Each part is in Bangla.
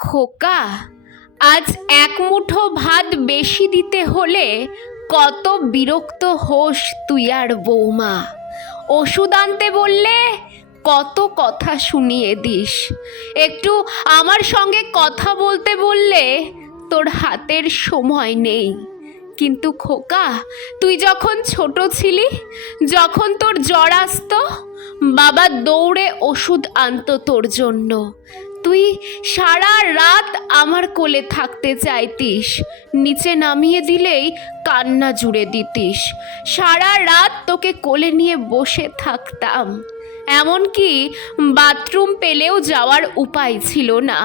খোকা, আজ এক মুঠো ভাত বেশি দিতে হলে কত বিরক্ত হোস তুই আর বৌমা। ওষুধ আনতে বললে কত কথা শুনিয়ে দিস। একটু আমার সঙ্গে কথা বলতে বললে তোর হাতের সময় নেই। কিন্তু খোকা, তুই যখন ছোট ছিলি, যখন তোর জ্বর আসতো, বাবা দৌড়ে ওষুধ আনতো তোর জন্য। তুই সারা রাত আমার কোলে থাকতে চাইতিস। নিচে নামিয়ে দিলেই কান্না জুড়ে দিতিস। সারা রাত তোকে কোলে নিয়ে বসে থাকতাম। এমনকি বাথরুম পেলেও যাওয়ার উপায় ছিল না।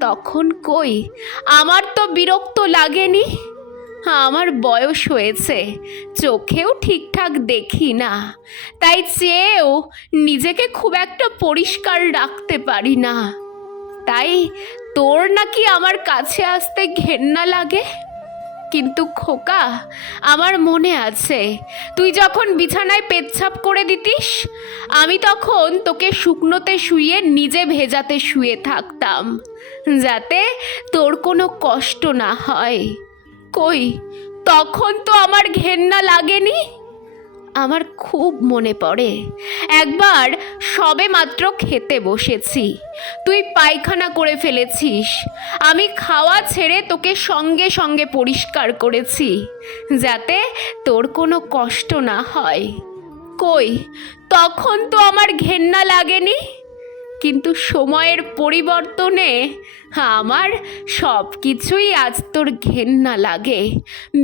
তখন কই? আমার তো বিরক্ত লাগেনি। আমার বয়স হয়েছে, চোখেও ঠিকঠাক দেখি না। তাই চেয়েও নিজেকে খুব একটা পরিষ্কার রাখতে পারি না। তাই তোর নাকি আমার কাছে আসতে ঘেন্না লাগে? কিন্তু খোকা, আমার মনে আছে, তুই যখন বিছানায় পেচ্ছাপ করে দিতিস, আমি তখন তোকে শুকনোতে শুয়ে নিজে ভেজাতে শুয়ে থাকতাম, যাতে তোর কোনো কষ্ট না হয়। কই, তখন তো আমার ঘেন্না লাগেনি? আমার খুব মনে পড়ে। একবার সবে মাত্র খেতে বসেছি। তুই পায়খানা করে ফেলেছিস। আমি খাওয়া ছেড়ে তোকে সঙ্গে সঙ্গে পরিষ্কার করেছি, যাতে তোর কোনো কষ্ট না হয়। কই, তখন তো আমার ঘেন্না লাগেনি? কিন্তু সময়ের পরিবর্তনে আমার সব কিছুই আজ তোর ঘেন্না লাগে,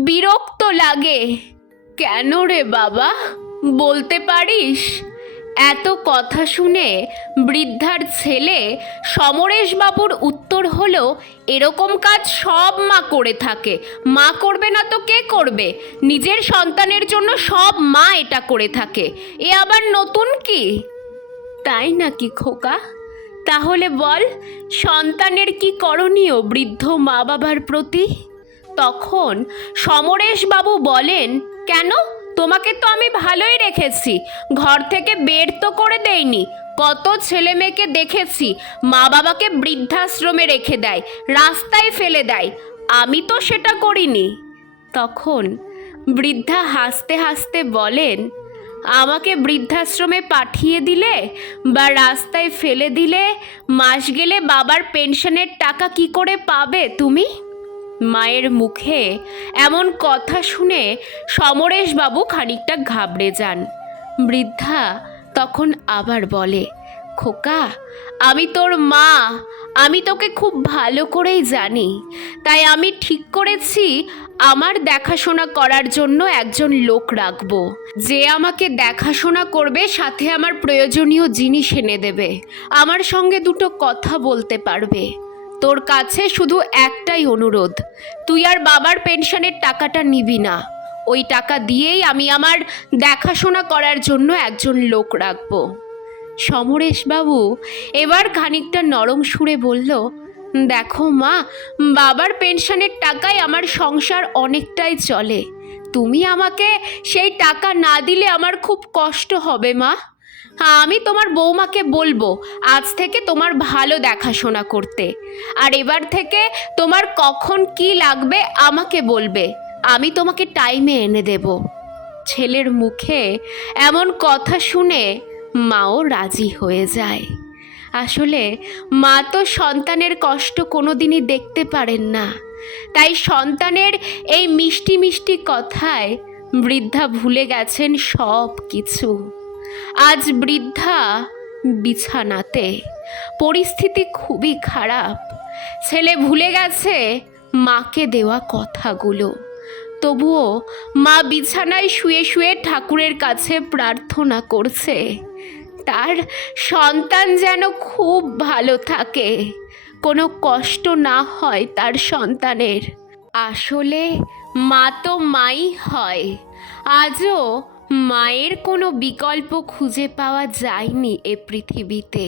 বিরক্ত লাগে। কেন রে বাবা? বলতে পারিস? এত কথা শুনে বৃদ্ধার ছেলে সমরেশবাবুর উত্তর হলো, এরকম কাজ সব মা করে থাকে। মা করবে না তো কে করবে? নিজের সন্তানের জন্য সব মা এটা করে থাকে। এ আবার নতুন কি? তাই নাকি খোকা? তাহলে বল, সন্তানের কি করণীয় বৃদ্ধ মা বাবার প্রতি? তখন সমরেশবাবু বলেন কেন? তোমাকে তো আমি ভালোই রেখেছি। ঘর থেকে বের তো করে দেইনি। কত ছেলে মেয়েকে দেখেছি। মা বাবাকে বৃদ্ধাশ্রমে রেখে দেয়, রাস্তায় ফেলে দেয়। আমি তো সেটা করিনি। তখন বৃদ্ধা হাসতে হাসতে বলেন, আমাকে বৃদ্ধাশ্রমে পাঠিয়ে দিলে বা রাস্তায় ফেলে দিলে মাস গেলে বাবার পেনশনের টাকা কি করে পাবে তুমি? মায়ের মুখে এমন কথা শুনে সমরেশবাবু খানিকটা ঘাবড়ে যান। বৃদ্ধা তখন আবার বলে, খোকা, আমি তোর মা, আমি তোকে খুব ভালো করেই জানি, তাই আমি ঠিক করেছি আমার দেখাশোনা করার জন্য একজন লোক রাখব। যে আমাকে দেখাশোনা করবে সাথে আমার প্রয়োজনীয় জিনিস এনে দেবে, আমার সঙ্গে দুটো কথা বলতে পারবে। তোর কাছে শুধু একটাই অনুরোধ, তুই আর বাবার পেনশনের টাকাটা নিবি না। ওই টাকা দিয়েই আমি আমার দেখাশোনা করার জন্য একজন লোক রাখব। সমরেশবাবু এবার খানিকটা নরম সুরে বলল, দেখো মা, বাবার পেনশনের টাকায় আমার সংসার অনেকটাই চলে। তুমি আমাকে সেই টাকা না দিলে আমার খুব কষ্ট হবে মা। আমি তোমার বৌমাকে বলব আজ থেকে তোমার ভালো দেখাশোনা করতে। আর এবার থেকে তোমার কখন কি লাগবে আমাকে বলবে। আমি তোমাকে টাইমে এনে দেব। ছেলের মুখে এমন কথা শুনে মাও রাজি হয়ে যায়। আসলে মা তো সন্তানের কষ্ট কোনোদিনই দেখতে পারেন না। তাই সন্তানের এই মিষ্টি মিষ্টি কথায় বৃদ্ধা ভুলে গেছেন সব কিছু আজ বৃদ্ধা বিছানাতে। পরিস্থিতি খুবই খারাপ। ছেলে ভুলে গেছে মাকে দেওয়া কথাগুলো। তবুও মা বিছানায় শুয়ে শুয়ে ঠাকুরের কাছে প্রার্থনা করছে, তার সন্তান যেন খুব ভালো থাকে। কোনো কষ্ট না হয় তার সন্তানের। আসলে মা তো মাই হয়। আজও মায়ের কোনো বিকল্প খুঁজে পাওয়া যায়নি এ পৃথিবীতে।